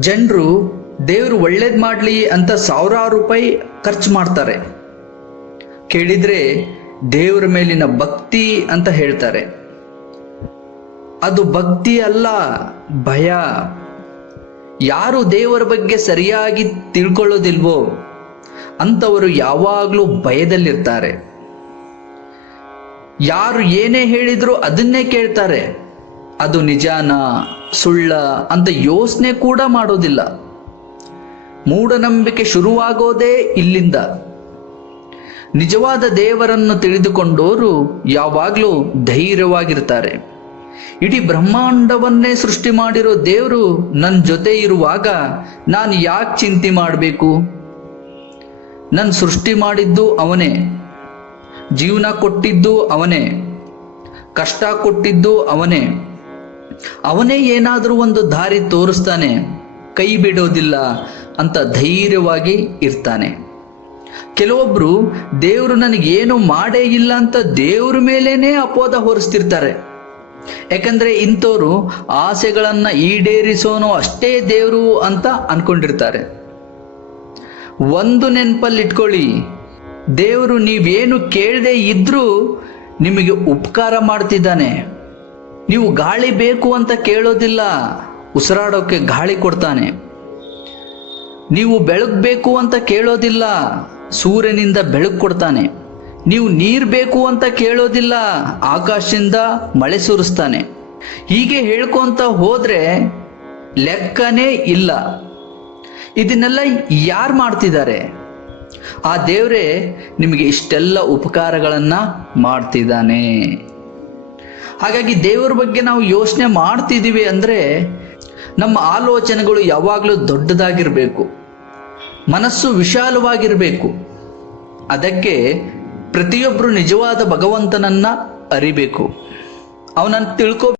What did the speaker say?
ಜನರು ದೇವರು ಒಳ್ಳೇದು ಮಾಡಲಿ ಅಂತ ಸಾವಿರಾರು ರೂಪಾಯಿ ಖರ್ಚು ಮಾಡ್ತಾರೆ. ಕೇಳಿದ್ರೆ ದೇವರ ಮೇಲಿನ ಭಕ್ತಿ ಅಂತ ಹೇಳ್ತಾರೆ. ಅದು ಭಕ್ತಿ ಅಲ್ಲ, ಭಯ. ಯಾರು ದೇವರ ಬಗ್ಗೆ ಸರಿಯಾಗಿ ತಿಳ್ಕೊಳ್ಳೋದಿಲ್ವೋ ಅಂಥವರು ಯಾವಾಗಲೂ ಭಯದಲ್ಲಿರ್ತಾರೆ. ಯಾರು ಏನೇ ಹೇಳಿದ್ರು ಅದನ್ನೇ ಕೇಳ್ತಾರೆ. ಅದು ನಿಜಾನ, ಸುಳ್ಳ ಅಂತ ಯೋಚನೆ ಕೂಡ ಮಾಡೋದಿಲ್ಲ. ಮೂಢನಂಬಿಕೆ ಶುರುವಾಗೋದೇ ಇಲ್ಲಿಂದ. ನಿಜವಾದ ದೇವರನ್ನು ತಿಳಿದುಕೊಂಡವರು ಯಾವಾಗಲೂ ಧೈರ್ಯವಾಗಿರ್ತಾರೆ. ಇಡೀ ಬ್ರಹ್ಮಾಂಡವನ್ನೇ ಸೃಷ್ಟಿ ಮಾಡಿರೋ ದೇವರು ನನ್ನ ಜೊತೆ ಇರುವಾಗ ನಾನು ಯಾಕೆ ಚಿಂತೆ ಮಾಡಬೇಕು? ನನ್ನ ಸೃಷ್ಟಿ ಮಾಡಿದ್ದು ಅವನೇ. ಜೀವನ ಕೊಟ್ಟಿದ್ದು ಅವನೇ. ಕಷ್ಟ ಕೊಟ್ಟಿದ್ದು ಅವನೇ. ಅವನೇ ಏನಾದರೂ ಒಂದು ದಾರಿ ತೋರಿಸ್ತಾನೆ, ಕೈ ಬಿಡೋದಿಲ್ಲ ಅಂತ ಧೈರ್ಯವಾಗಿ ಇರ್ತಾನೆ. ಕೆಲವೊಬ್ರು ದೇವರು ನನಗೇನು ಮಾಡೇ ಇಲ್ಲ ಅಂತ ದೇವ್ರ ಮೇಲೇನೆ ಅಪೋದ ಹೊರಿಸ್ತಿರ್ತಾರೆ. ಯಾಕಂದ್ರೆ ಇಂಥವ್ರು ಆಸೆಗಳನ್ನ ಈಡೇರಿಸೋನು ಅಷ್ಟೇ ದೇವರು ಅಂತ ಅನ್ಕೊಂಡಿರ್ತಾರೆ. ಒಂದು ನೆನಪಲ್ಲಿ ಇಟ್ಕೊಳ್ಳಿ ದೇವರು ನೀವೇನು ಕೇಳದೆ ಇದ್ರೂ ನಿಮಗೆ ಉಪಕಾರ ಮಾಡ್ತಿದ್ದಾನೆ. ನೀವು ಗಾಳಿ ಬೇಕು ಅಂತ ಕೇಳೋದಿಲ್ಲ. ಉಸಿರಾಡೋಕೆ ಗಾಳಿ ಕೊಡ್ತಾನೆ. ನೀವು ಬೆಳಗ್ಬೇಕು ಬೇಕು ಅಂತ ಕೇಳೋದಿಲ್ಲ. ಸೂರ್ಯನಿಂದ ಬೆಳಕು ಕೊಡ್ತಾನೆ. ನೀವು ನೀರು ಬೇಕು ಅಂತ ಕೇಳೋದಿಲ್ಲ. ಆಕಾಶದಿಂದ ಮಳೆ ಸುರಿಸ್ತಾನೆ. ಹೀಗೆ ಹೇಳ್ಕೊಂತ ಹೋದ್ರೆ ಲೆಕ್ಕನೇ ಇಲ್ಲ. ಇದನ್ನೆಲ್ಲ ಯಾರು ಮಾಡ್ತಿದ್ದಾರೆ? ಆ ದೇವರೇ ನಿಮಗೆ ಇಷ್ಟೆಲ್ಲ ಉಪಕಾರಗಳನ್ನ ಮಾಡ್ತಿದ್ದಾನೆ. ಹಾಗಾಗಿ ದೇವರ ಬಗ್ಗೆ ನಾವು ಯೋಚನೆ ಮಾಡ್ತಿದ್ದೀವಿ ಅಂದರೆ ನಮ್ಮ ಆಲೋಚನೆಗಳು ಯಾವಾಗಲೂ ದೊಡ್ಡದಾಗಿರಬೇಕು. ಮನಸ್ಸು ವಿಶಾಲವಾಗಿರಬೇಕು. ಅದಕ್ಕೆ ಪ್ರತಿಯೊಬ್ಬರು ನಿಜವಾದ ಭಗವಂತನನ್ನ ಅರಿಬೇಕು. ಅವನನ್ನು ತಿಳ್ಕೋ